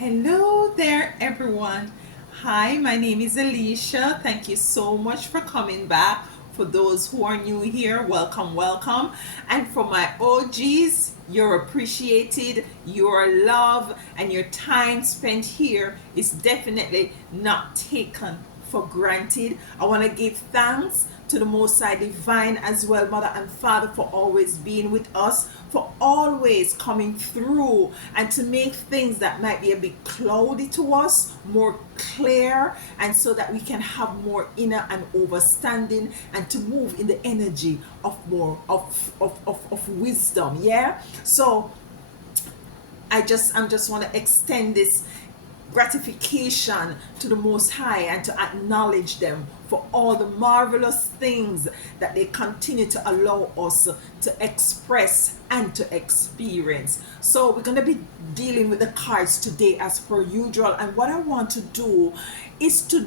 Hello there, everyone. Hi, my name is Alicia. Thank you so much for coming back. For those who are new here, welcome, welcome. And for my OGs, you're appreciated, you're loved, and your time spent here is definitely not taken for granted. I want to give thanks to the Most High Divine as well, Mother and Father, for always being with us, for always coming through and to make things that might be a bit cloudy to us more clear, and so that we can have more inner and understanding and to move in the energy of more of wisdom. Yeah. So I'm just want to extend this gratification to the Most High and to acknowledge them for all the marvelous things that they continue to allow us to express and to experience. So we're going to be dealing with the cards today as per usual, and what I want to do is to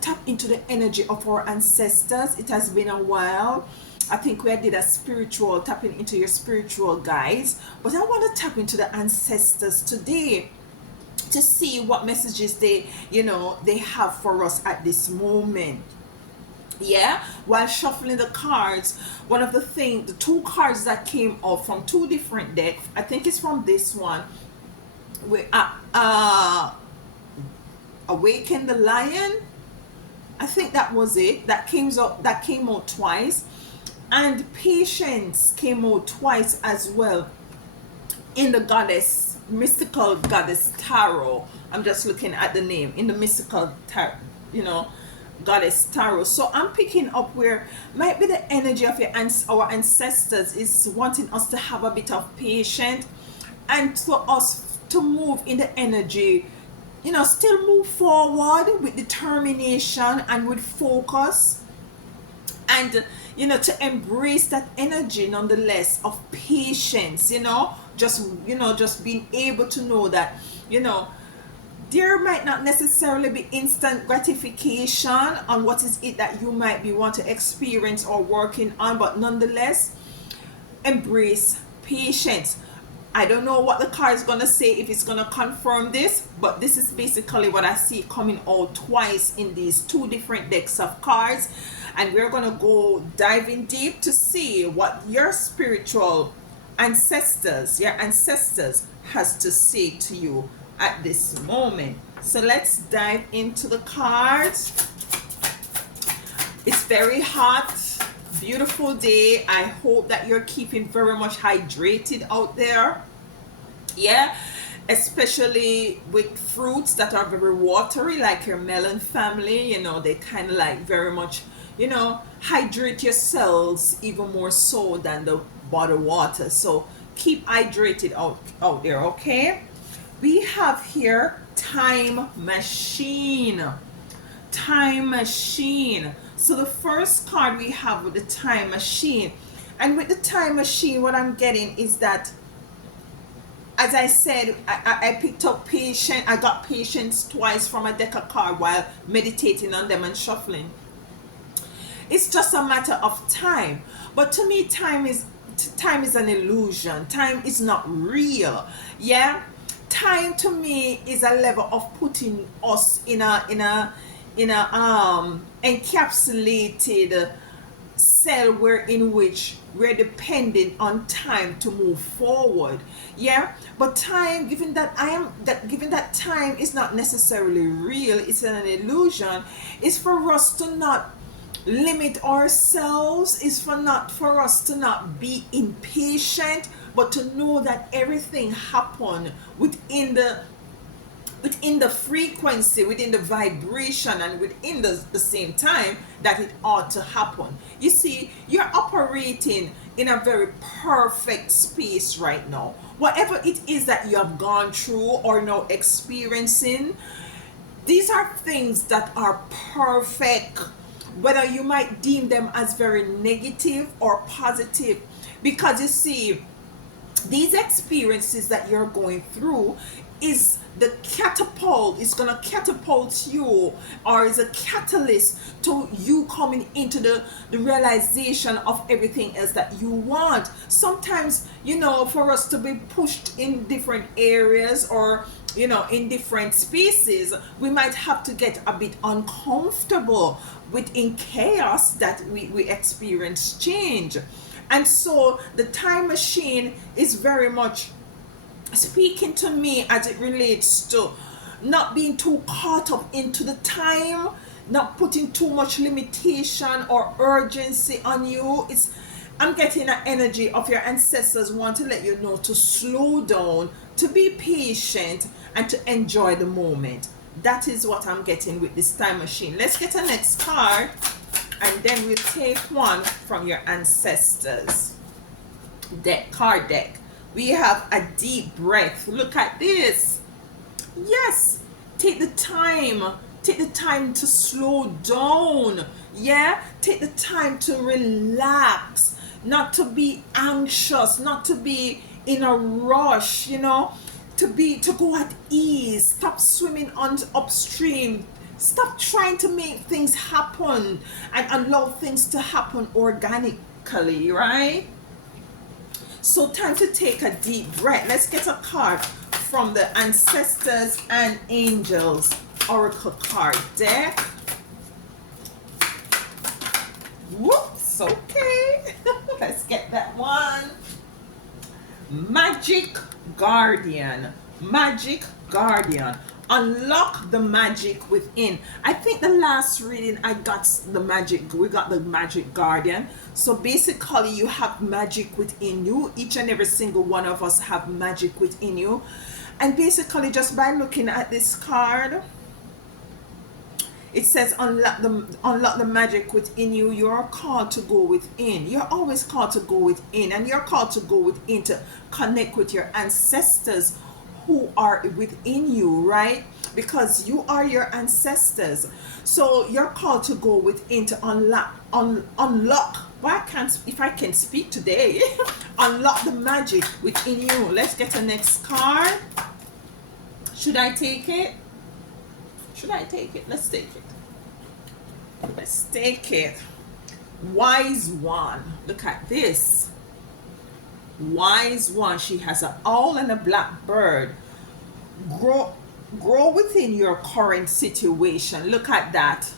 tap into the energy of our ancestors. It has been a while. I think we did a spiritual tapping into your spiritual guides, but I want to tap into the ancestors today to see what messages they have for us at this moment. Yeah, while shuffling the cards, the two cards that came up from two different decks, I think it's from this one, we awaken the lion. I think that was it. That came out twice, and patience came out twice as well in the mystical goddess tarot. I'm just looking at the name in the mystical goddess tarot. So I'm picking up where might be the energy of our ancestors is wanting us to have a bit of patience, and for us to move in the energy, still move forward with determination and with focus, and to embrace that energy nonetheless of patience. Just being able to know that there might not necessarily be instant gratification on what is it that you might be want to experience or working on, but nonetheless embrace patience. I don't know what the card is going to say, if it's going to confirm this, but this is basically what I see coming out twice in these two different decks of cards. And we're going to go diving deep to see what your ancestors has to say to you at this moment. So let's dive into the cards. It's very hot, beautiful day. I hope that you're keeping very much hydrated out there. Yeah, especially with fruits that are very watery, like your melon family. They kind of like very much hydrate your cells even more so than the bottled water. So keep hydrated out there. Okay, we have here time machine. So the first card we have with the time machine, and with the time machine, what I'm getting is that, as I said, I picked up patience. I got patience twice from a deck of cards while meditating on them and shuffling. It's just a matter of time, but to me, time is an illusion. Time is not real. Yeah, time to me is a level of putting us in a encapsulated cell, where in which we're dependent on time to move forward. Yeah, but time, given that time is not necessarily real, it's an illusion, is for us to not limit ourselves, is for us to not be impatient, but to know that everything happen within the frequency, within the vibration, and within the same time that it ought to happen. You see, you're operating in a very perfect space right now. Whatever it is that you have gone through or now experiencing, these are things that are perfect, whether you might deem them as very negative or positive, because you see, these experiences that you're going through is going to catapult you, or is a catalyst to you coming into the realization of everything else that you want. Sometimes, for us to be pushed in different areas, or in different spaces, we might have to get a bit uncomfortable within chaos that we experience change. And so the time machine is very much speaking to me as it relates to not being too caught up into the time, not putting too much limitation or urgency on you. I'm getting an energy of your ancestors want to let you know to slow down, to be patient, and to enjoy the moment. That is what I'm getting with this time machine. Let's get a next card, and then we'll take one from your ancestors card deck. We have a deep breath. Look at this. Yes, take the time to slow down. Yeah, take the time to relax, not to be anxious, not to be in a rush, to go at ease. Stop swimming on upstream. Stop trying to make things happen and allow things to happen organically, right? So time to take a deep breath. Let's get a card from the Ancestors and Angels Oracle card deck. Whoops, okay. Let's get that one. Magic Guardian. Magic Guardian. Unlock the magic within. I think the last reading we got the Magic Guardian. So basically you have magic within you. Each and every single one of us have magic within you. And basically just by looking at this card, it says unlock the magic within you. You're called to go within. You're always called to go within, and you're called to go within to connect with your ancestors who are within you, right? Because you are your ancestors. So you're called to go within to unlock. Why can't, if I can speak today, unlock the magic within you. Let's get the next card. Should I take it? Should I take it? Let's take it. Let's take it. Wise one. Look at this. Wise one. She has an owl and a black bird. Grow within your current situation. Look at that.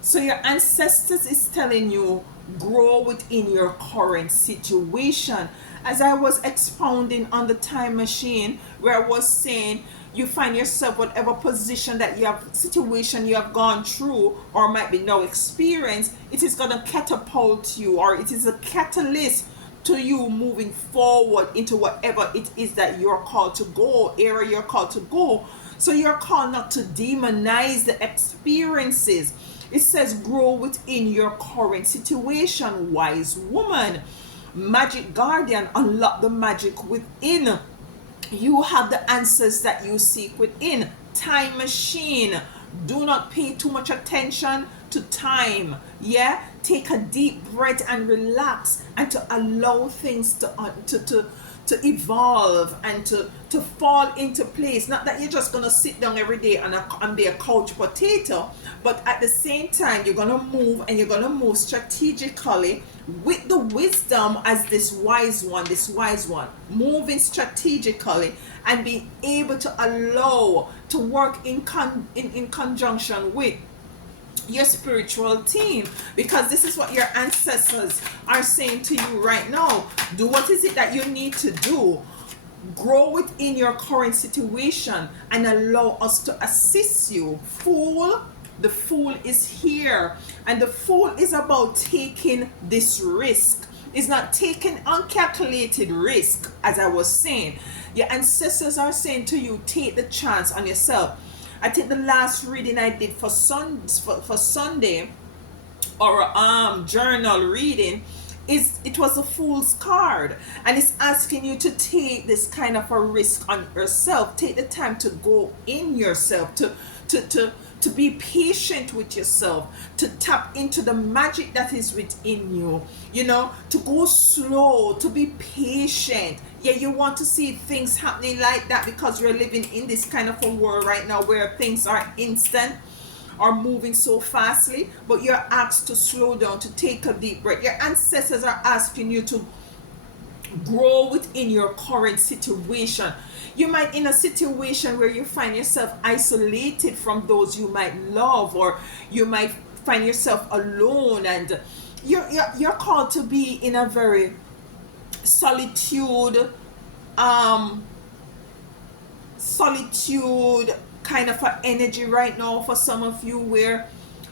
So your ancestors is telling you grow within your current situation. As I was expounding on the time machine, where I was saying you find yourself whatever position that you have, situation you have gone through or might be now experience, it is going to catapult you, or it is a catalyst to you moving forward into whatever it is that you're called to go, area you're called to go. So you're called not to demonize the experiences. It says grow within your current situation, wise woman. Magic Guardian, unlock the magic within. You have the answers that you seek within. Time machine. Do not pay too much attention to time. Yeah, take a deep breath and relax, and to allow things to evolve and to fall into place. Not that you're just gonna sit down every day and be a couch potato, but at the same time you're gonna move, and you're gonna move strategically with the wisdom as this wise one, moving strategically and being able to allow to work in conjunction with your spiritual team, because this is what your ancestors are saying to you right now. Do what is it that you need to do. Grow within your current situation and allow us to assist you. Fool, the fool is here, and the fool is about taking this risk. It's not taking uncalculated risk. As I was saying, your ancestors are saying to you, take the chance on yourself. I think the last reading I did for Sunday, or journal reading, it was a fool's card, and it's asking you to take this kind of a risk on yourself. Take the time to go in yourself, to be patient with yourself, to tap into the magic that is within you, to go slow, to be patient. Yeah, you want to see things happening like that, because we're living in this kind of a world right now where things are instant or moving so fastly, but you're asked to slow down, to take a deep breath. Your ancestors are asking you to grow within your current situation. You might in a situation where you find yourself isolated from those you might love, or you might find yourself alone, and you're called to be in a very solitude, um solitude kind of a energy right now for some of you, where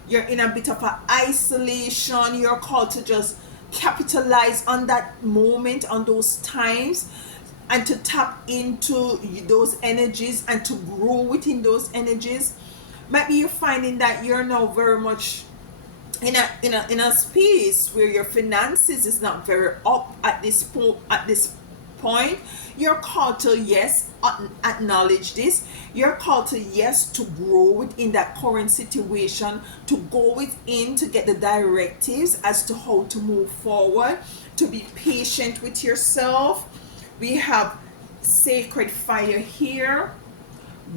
you're in a bit of a isolation. You're called to just capitalize on that moment, on those times, and to tap into those energies and to grow within those energies. Maybe you're finding that you're now very much in a space where your finances is not very up at this point. You're called to, yes, acknowledge this. You're called to, yes, to grow within that current situation, to go within to get the directives as to how to move forward, to be patient with yourself. We have sacred fire here,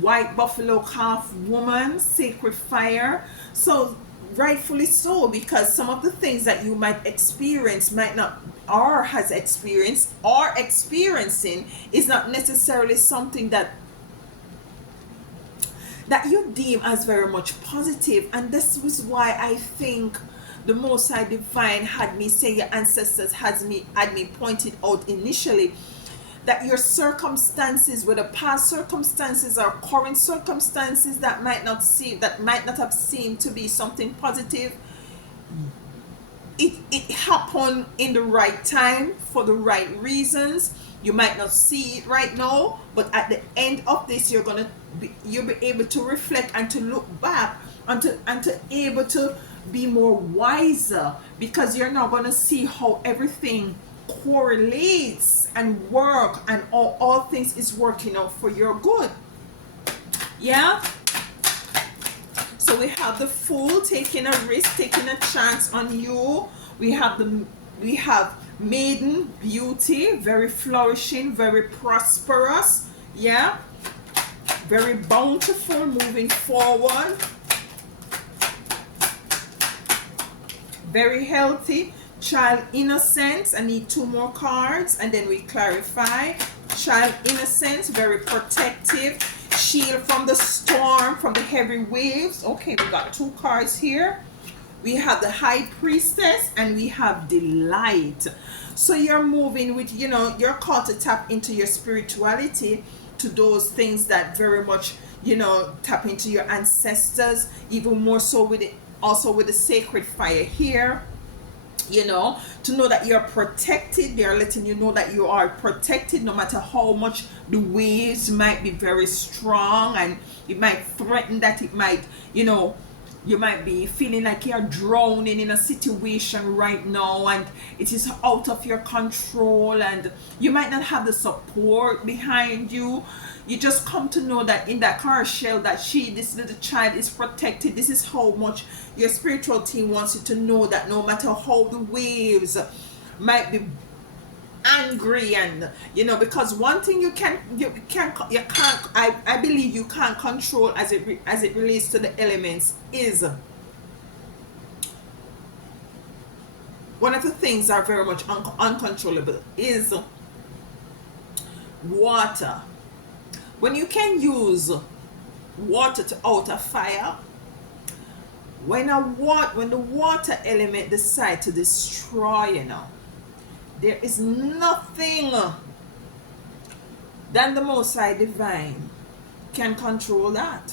white buffalo calf woman, sacred fire. So rightfully so, because some of the things that you might experience, might not, or has experienced or experiencing, is not necessarily something that you deem as very much positive. And this was why I think the Most High Divine had me say, your ancestors had me pointed out initially, that your circumstances, whether past circumstances or current circumstances that might not have seemed to be something positive, it happened in the right time for the right reasons. You might not see it right now, but at the end of this, you'll be able to reflect and to look back and to able to be more wiser, because you're now going to see how everything correlates and work, and all things is working out for your good. Yeah. So we have the Fool, taking a risk, taking a chance on you. We have Maiden, beauty, very flourishing, very prosperous. Yeah. Very bountiful, moving forward. Very healthy. Child innocence. I need 2 more cards and then we clarify. Child innocence, very protective. Shield from the storm, from the heavy waves. Okay, we got 2 cards here. We have the High Priestess and we have Delight. So you're moving with, you're called to tap into your spirituality, to those things that very much, tap into your ancestors, even more so with it, also with the sacred fire here. To know that you're protected. They're letting you know that you are protected, no matter how much the waves might be very strong, and it might threaten that it might, you might be feeling like you're drowning in a situation right now and it is out of your control, and you might not have the support behind you. You just come to know that in that car shell that this little child is protected. This is how much your spiritual team wants you to know, that no matter how the waves might be angry, and because one thing you can't I believe you can't control as it relates to the elements is, one of the things that are very much uncontrollable is water. When you can use water to out a fire, when the water element decide to destroy, there is nothing than the Most High Divine can control that.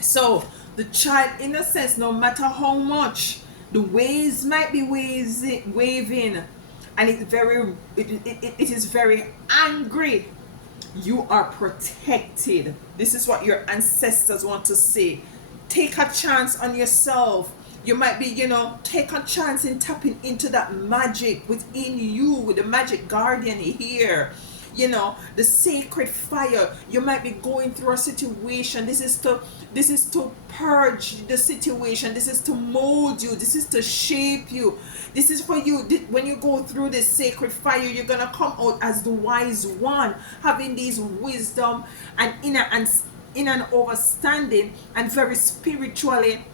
So the child innocence, no matter how much the waves might be waving, and it is very angry, you are protected. This is what your ancestors want to say. Take a chance on yourself. You might be, take a chance in tapping into that magic within you, with the magic guardian here. The sacred fire. You might be going through a situation. This is to purge the situation. This is to mold you. This is to shape you. This is for you. When you go through this sacred fire, you're gonna come out as the wise one, having these wisdom and inner understanding, and very spiritually,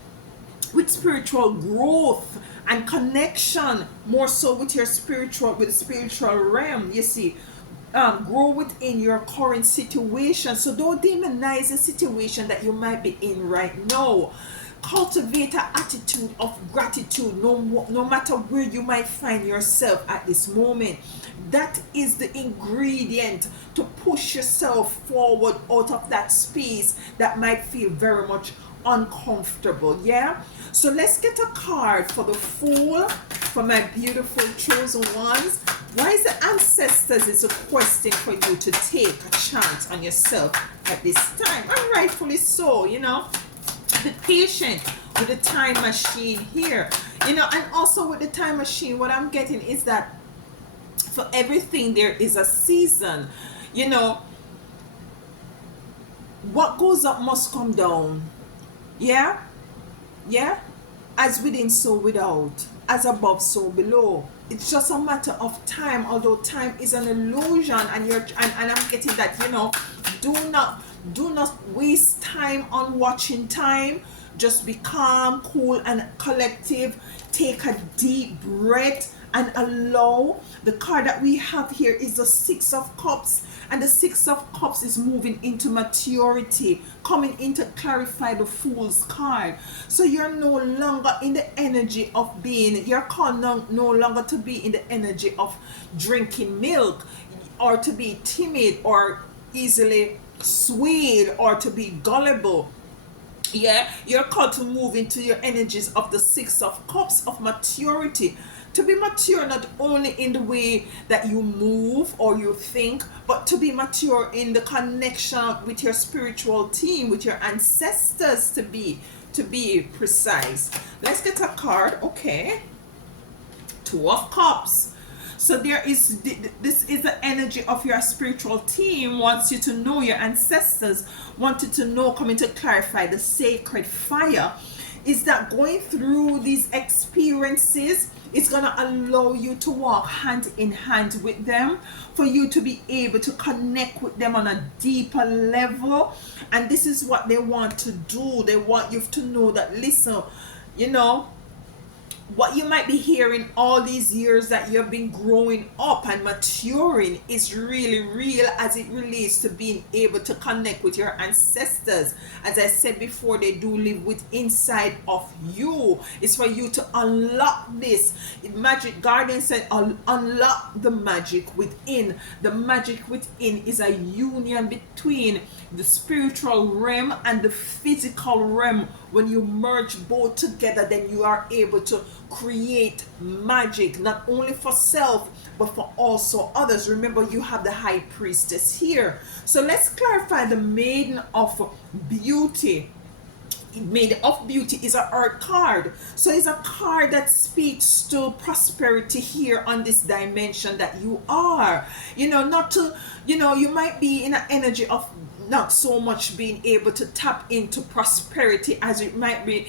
with spiritual growth and connection, more so with the spiritual realm. You see, grow within your current situation. So don't demonize the situation that you might be in right now. Cultivate an attitude of gratitude, no matter where you might find yourself at this moment. That is the ingredient to push yourself forward out of that space that might feel very much uncomfortable. Yeah, so let's get a card for the Fool, for my beautiful chosen ones. Why is the ancestors is requesting for you to take a chance on yourself at this time? And rightfully so, you know. Be patient with the time machine here, you know. And also with the time machine, what I'm getting is that for everything there is a season, you know. What goes up must come down. Yeah, yeah, as within so without, as above so below. It's just a matter of time, although time is an illusion. And and I'm getting that, you know, do not waste time on watching time. Just be calm, cool, and collective. Take a deep breath and allow. The card that we have here is the Six of Cups, and the Six of Cups is moving into maturity, coming in to clarify the Fool's card. So you're no longer in the energy of being, you're called no longer to be in the energy of drinking milk, or to be timid, or easily swayed, or to be gullible. Yeah, you're called to move into your energies of the Six of Cups, of maturity. To be mature not only in the way that you move or you think, but to be mature in the connection with your spiritual team, with your ancestors, to be precise. Let's get a card. Okay, Two of Cups. So there is, this is the energy of your spiritual team, wants you to know your ancestors, wanted to know, coming to clarify the sacred fire. Is that going through these experiences, it's going to allow you to walk hand in hand with them, for you to be able to connect with them on a deeper level. And this is what they want to do. They want you to know that, listen, you know, what you might be hearing all these years that you've been growing up and maturing is really real, as it relates to being able to connect with your ancestors. As I said before, they do live with inside of you. It's for you to unlock this. Magic Garden said, unlock the magic within. The magic within is a union between the spiritual realm and the physical realm. When you merge both together, then you are able to create magic, not only for self but for also others. Remember, you have the High Priestess here. So let's clarify the Maiden of Beauty. Maiden of Beauty is a Earth card, so it's a card that speaks to prosperity here on this dimension that you are, you know, not to, you know, you might be in an energy of not so much being able to tap into prosperity as it might be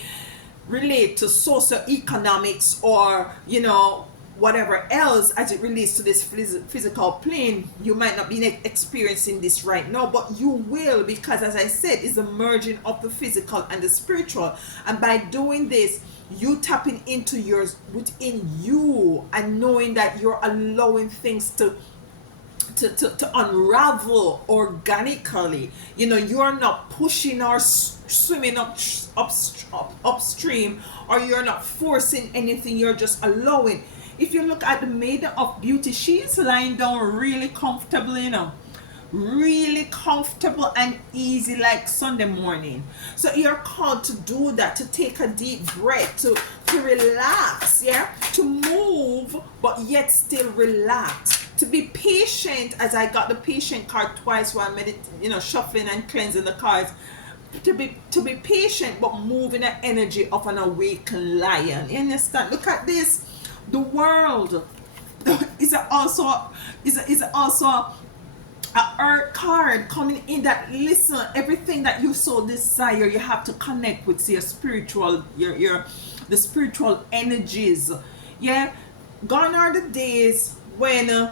relate to socioeconomics, or, you know, whatever else as it relates to this physical plane. You might not be experiencing this right now, but you will, because as I said, it's the merging of the physical and the spiritual. And by doing this, you tapping into yours within you, and knowing that you're allowing things to unravel organically. You know, you're not pushing or swimming upstream, or you're not forcing anything, you're just allowing. If you look at the Maiden of Beauty, she's lying down really comfortably, you know, really comfortable and easy, like Sunday morning. So you're called to do that, to take a deep breath, to relax, yeah, to move but yet still relax, to be patient, as I got the patient card twice while shuffling and cleansing the cards. To be patient but move in the energy of an awakened lion. You understand? Look at this. The World is also a Earth card coming in, that, listen, everything that you so desire, you have to connect with your spiritual, the spiritual energies. Yeah, gone are the days when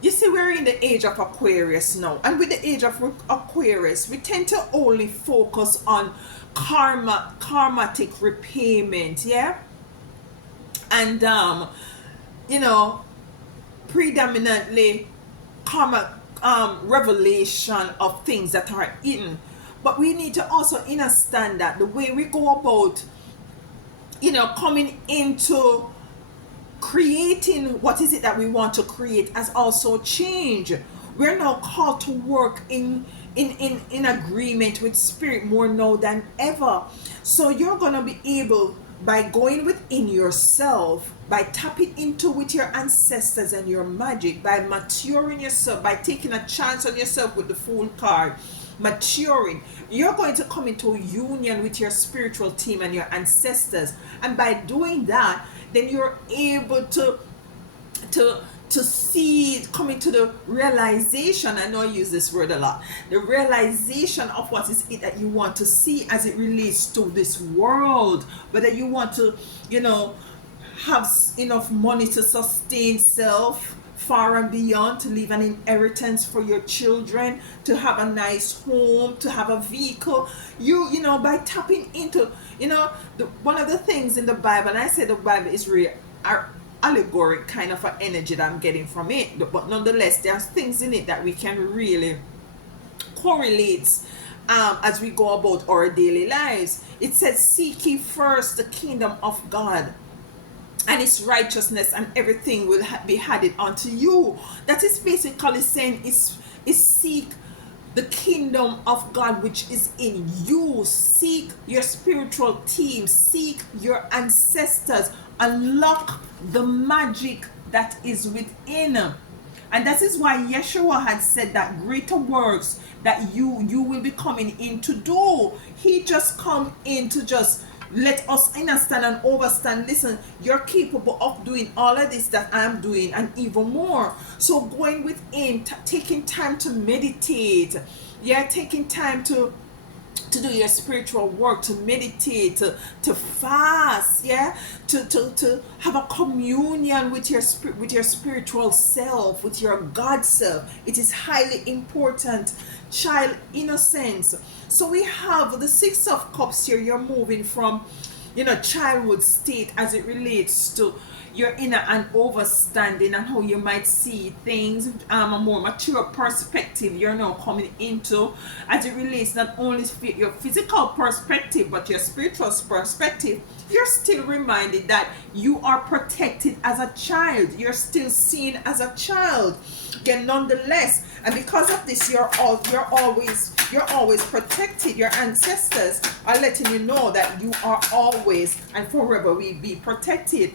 you see, we're in the age of Aquarius now, and with the age of Aquarius, we tend to only focus on karmatic repayment, yeah, and you know, predominantly common revelation of things that are hidden. But we need to also understand that the way we go about, coming into creating what is it that we want to create has also changed. We're now called to work in agreement with spirit more now than ever. So you're gonna be able, by going within yourself, by tapping into with your ancestors and your magic, by maturing yourself, by taking a chance on yourself with the Fool card, maturing, you're going to come into union with your spiritual team and your ancestors. And by doing that, then you're able to see, coming to the realization, I know I use this word a lot, the realization of what is it that you want to see as it relates to this world. Whether you want to, have enough money to sustain self far and beyond, to leave an inheritance for your children, to have a nice home, to have a vehicle. By tapping into, one of the things in the Bible, and I say the Bible is real, are allegoric kind of an energy that I'm getting from it, but nonetheless there's things in it that we can really correlate as we go about our daily lives. It says, seek ye first the kingdom of God and its righteousness, and everything will be added unto you. That is basically saying is seek the kingdom of God which is in you. Seek your spiritual team, seek your ancestors, unlock the magic that is within. And that is why Yeshua had said that greater works that you will be coming in to do. He just come in to just let us understand and understand. Listen, you're capable of doing all of this that I'm doing and even more. So going within, taking time to meditate, taking time to do your spiritual work, to meditate, to fast, to have a communion with your spiritual self, with your God self. It is highly important. Child innocence. So we have the Six of Cups here. You're moving from childhood state as it relates to your inner and overstanding and how you might see things, a more mature perspective you're now coming into as it relates not only to your physical perspective but your spiritual perspective. You're still reminded that you are protected as a child. You're still seen as a child. Again, nonetheless, and because of this, you're always protected. Your ancestors are letting you know that you are always and forever will be protected.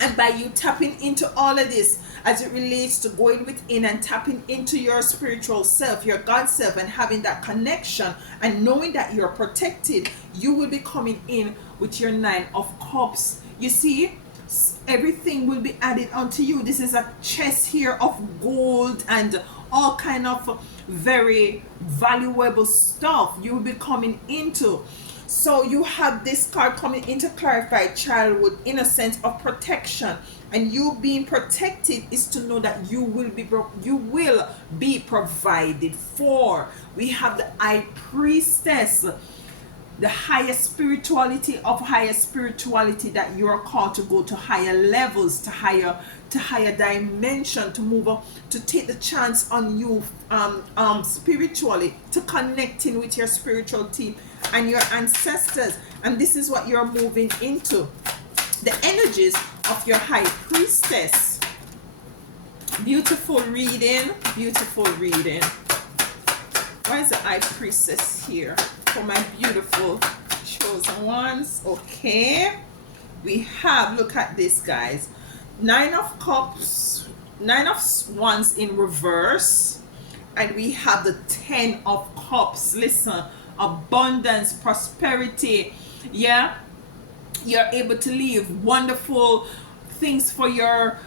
And by you tapping into all of this as it relates to going within and tapping into your spiritual self, your God self, and having that connection and knowing that you're protected, you will be coming in with your Nine of Cups. You see, everything will be added unto you. This is a chest here of gold and all kind of very valuable stuff you will be coming into. So you have this card coming in to clarify childhood innocence of protection, and you being protected is to know that you will be provided for. We have the High Priestess, the highest spirituality of highest spirituality, that you are called to go to higher levels, to higher dimension, to move up, to take the chance on you spiritually, to connecting with your spiritual team and your ancestors. And this is what you're moving into, the energies of your High Priestess. Beautiful reading. Why is the High Priestess here for my beautiful chosen ones? Okay, we have, look at this, guys, Nine of Cups, Nine of Wands in reverse, and we have the Ten of Cups. Listen, abundance, prosperity. You're able to leave wonderful things for your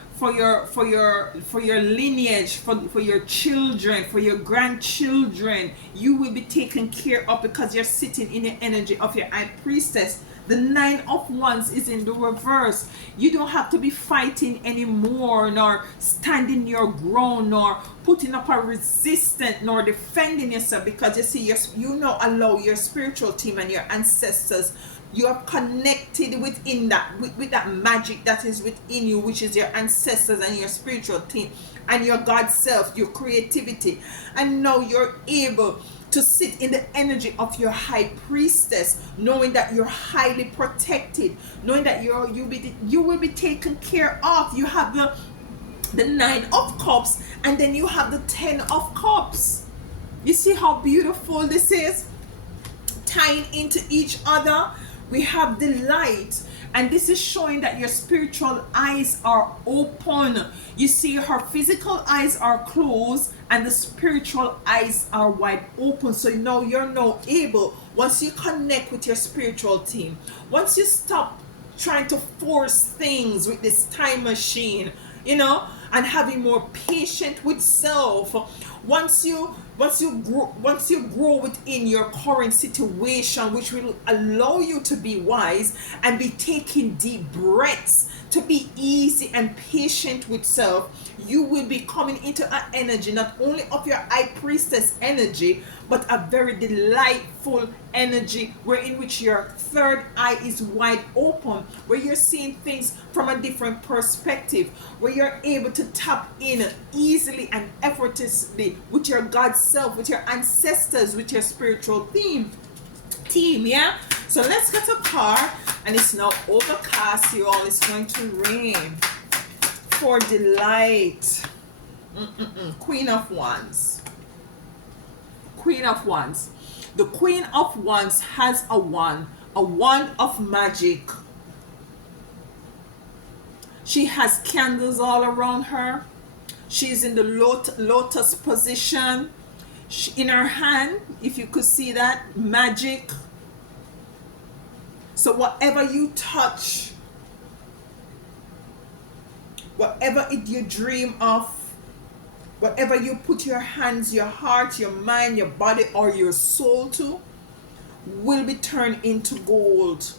lineage, for your children, for your grandchildren. You will be taken care of because you're sitting in the energy of your High Priestess. The Nine of Wands is in the reverse. You don't have to be fighting anymore, nor standing your ground, nor putting up a resistance, nor defending yourself, because you see, you now allow your spiritual team and your ancestors, You are connected within that, with that magic that is within you, which is your ancestors and your spiritual team and your God self, your creativity. And now you're able to sit in the energy of your high priestess, knowing that you're highly protected, knowing that you will be taken care of. You have the Nine of Cups, and then you have the Ten of Cups. You see how beautiful this is? Tying into each other. We have the light, and this is showing that your spiritual eyes are open. You see, her physical eyes are closed and the spiritual eyes are wide open. So now you're now able, once you connect with your spiritual team, once you stop trying to force things with this time machine, and having more patience with self, once you grow within your current situation, which will allow you to be wise and be taking deep breaths, to be easy and patient with self, you will be coming into an energy not only of your high priestess energy, but a very delightful energy, where in which your third eye is wide open, where you're seeing things from a different perspective, where you're able to tap in easily and effortlessly with your God self, with your ancestors, with your spiritual team. Yeah, so let's get a card. And it's now overcast, you all. It's going to rain. For delight. Queen of Wands. Queen of Wands. The Queen of Wands has a wand of magic. She has candles all around her. She's in the lotus position. In her hand, if you could see that, magic. So whatever you touch, whatever you dream of, whatever you put your hands, your heart, your mind, your body, or your soul to, will be turned into gold,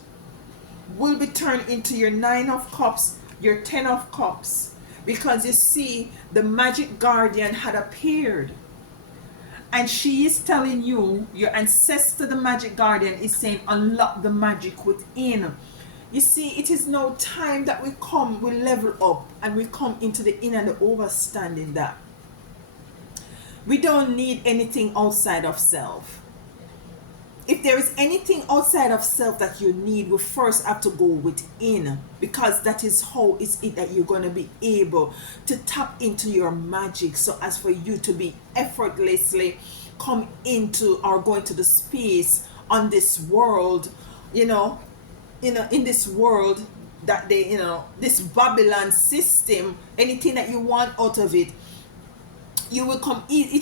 will be turned into your Nine of Cups, your Ten of Cups. Because you see, the magic guardian had appeared. And she is telling you, your ancestor, the magic guardian, is saying, unlock the magic within. You see, it is now time that we level up, and we come into the inner, the overstanding that we don't need anything outside of self. If there is anything outside of self that you need, we first have to go within, because that is how it's it that you're going to be able to tap into your magic, so as for you to be effortlessly come into or go into the space on this world, in this world that they, this Babylon system, anything that you want out of it, it will come easy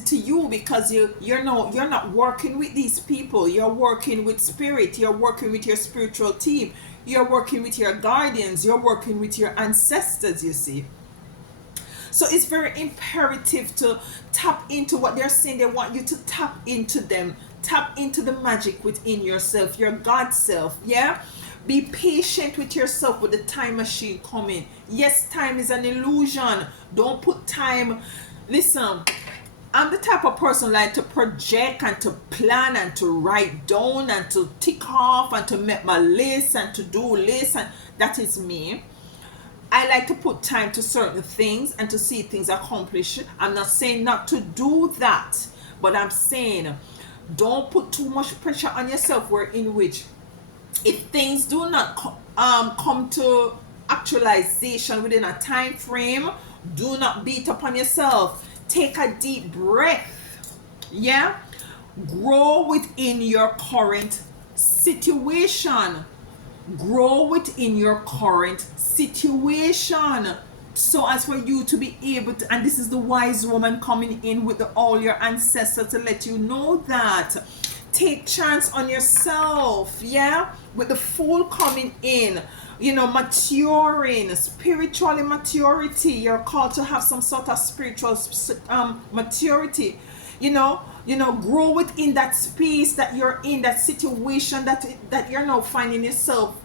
to you, because you're not working with these people. You're working with spirit, you're working with your spiritual team, you're working with your guardians, you're working with your ancestors, you see. So it's very imperative to tap into what they're saying. They want you to tap into them, tap into the magic within yourself, your God self. Yeah, be patient with yourself with the time machine coming. Yes, time is an illusion. Don't put time. Listen, I'm the type of person like to project and to plan and to write down and to tick off and to make my list and to do lists, and that is me. I like to put time to certain things and to see things accomplished. I'm not saying not to do that, but I'm saying don't put too much pressure on yourself, where in which if things do not come to actualization within a time frame, do not beat up on yourself. Take a deep breath. Yeah, grow within your current situation. Grow within your current situation, so as for you to be able to, and this is the wise woman coming in with all your ancestors to let you know that take chance on yourself. Yeah, with the Fool coming in, maturing, spiritually maturity. You're called to have some sort of spiritual maturity. Grow within that space that you're in, that situation that you're now finding yourself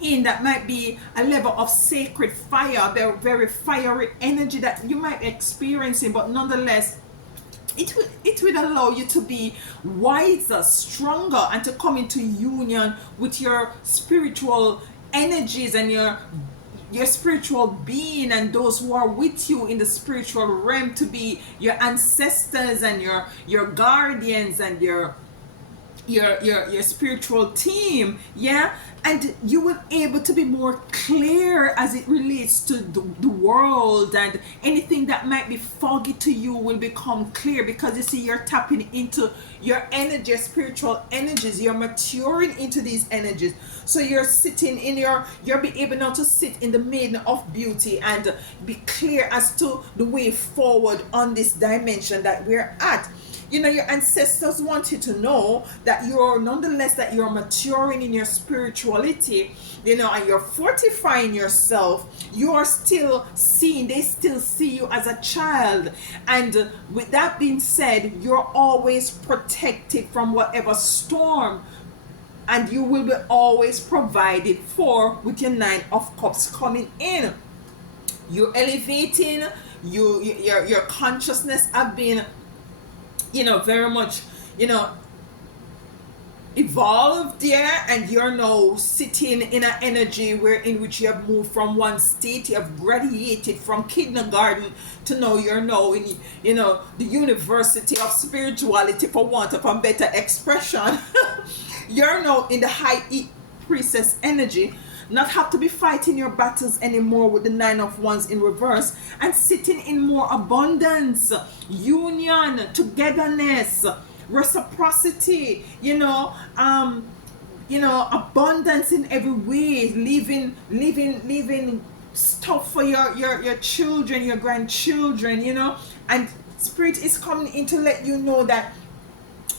in, that might be a level of sacred fire, very, very fiery energy that you might be experiencing. But nonetheless, it will allow you to be wiser, stronger, and to come into union with your spiritual energies and your spiritual being, and those who are with you in the spiritual realm, to be your ancestors and your guardians and your spiritual team. Yeah, and you will able to be more clear as it relates to the world, and anything that might be foggy to you will become clear, because you see, you're tapping into your energy, spiritual energies. You're maturing into these energies, so you're sitting in you'll be able now to sit in the maiden of beauty and be clear as to the way forward on this dimension that we're at. Your ancestors want you to know that you're nonetheless, that you're maturing in your spirituality, and you're fortifying yourself. You are still seen, they still see you as a child. And with that being said, you're always protected from whatever storm, and you will be always provided for with your Nine of Cups coming in. You're elevating, your consciousness have been very much, evolved there, and you're now sitting in an energy in which you have moved from one state. You have graduated from kindergarten to now you're now in the university of spirituality, for want of a better expression. You're now in the high priestess energy, not have to be fighting your battles anymore with the Nine of Wands in reverse, and sitting in more abundance, union, togetherness, reciprocity, abundance in every way, living stuff for your children, your grandchildren, and spirit is coming in to let you know that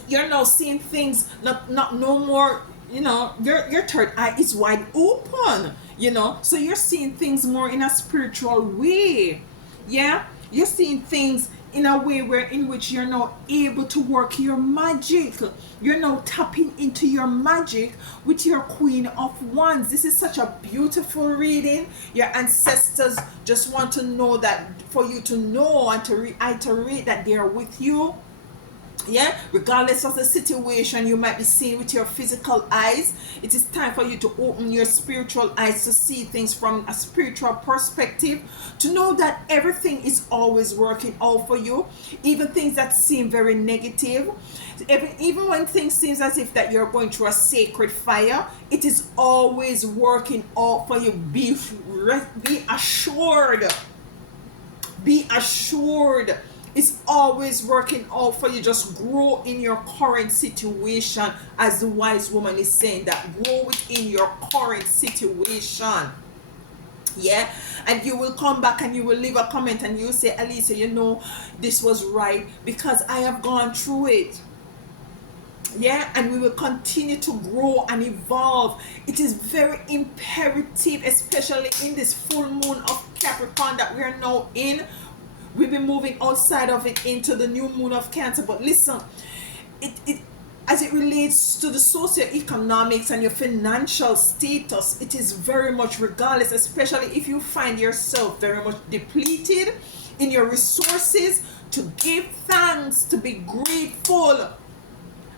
you're now seeing things, not no more, your third eye is wide open, so you're seeing things more in a spiritual way. Yeah, you're seeing things in a way in which you're now able to work your magic. You're now tapping into your magic with your Queen of Wands. This is such a beautiful reading. Your ancestors just want to know that, for you to know and to reiterate that they are with you. Yeah, regardless of the situation you might be seeing with your physical eyes, it is time for you to open your spiritual eyes to see things from a spiritual perspective, to know that everything is always working out for you, even things that seem very negative. Even when things seems as if that you're going through a sacred fire, it is always working out for you. Be assured. Be assured. It's always working out for you. Just grow in your current situation, as the wise woman is saying, that grow within your current situation. Yeah, and you will come back and you will leave a comment and you say, Alisa, this was right because I have gone through it. Yeah, and we will continue to grow and evolve. It is very imperative, especially in this full moon of Capricorn that we are now in. We'll be moving outside of it into the new moon of Cancer. But listen, it as it relates to the socioeconomics and your financial status, it is very much, regardless, especially if you find yourself very much depleted in your resources, to give thanks, to be grateful.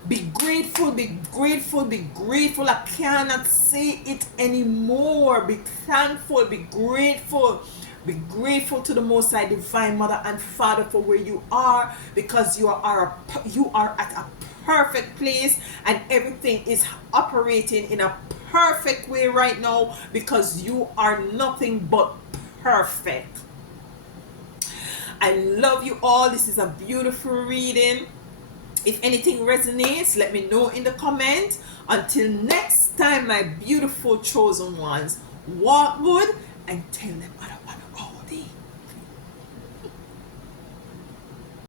Be grateful, be grateful, be grateful. I cannot say it anymore. Be thankful, be grateful. Be grateful to the Most High Divine Mother and Father for where you are, because you are at a perfect place, and everything is operating in a perfect way right now, because you are nothing but perfect. I love you all. This is a beautiful reading. If anything resonates, let me know in the comment. Until next time, my beautiful chosen ones, walk good and tell them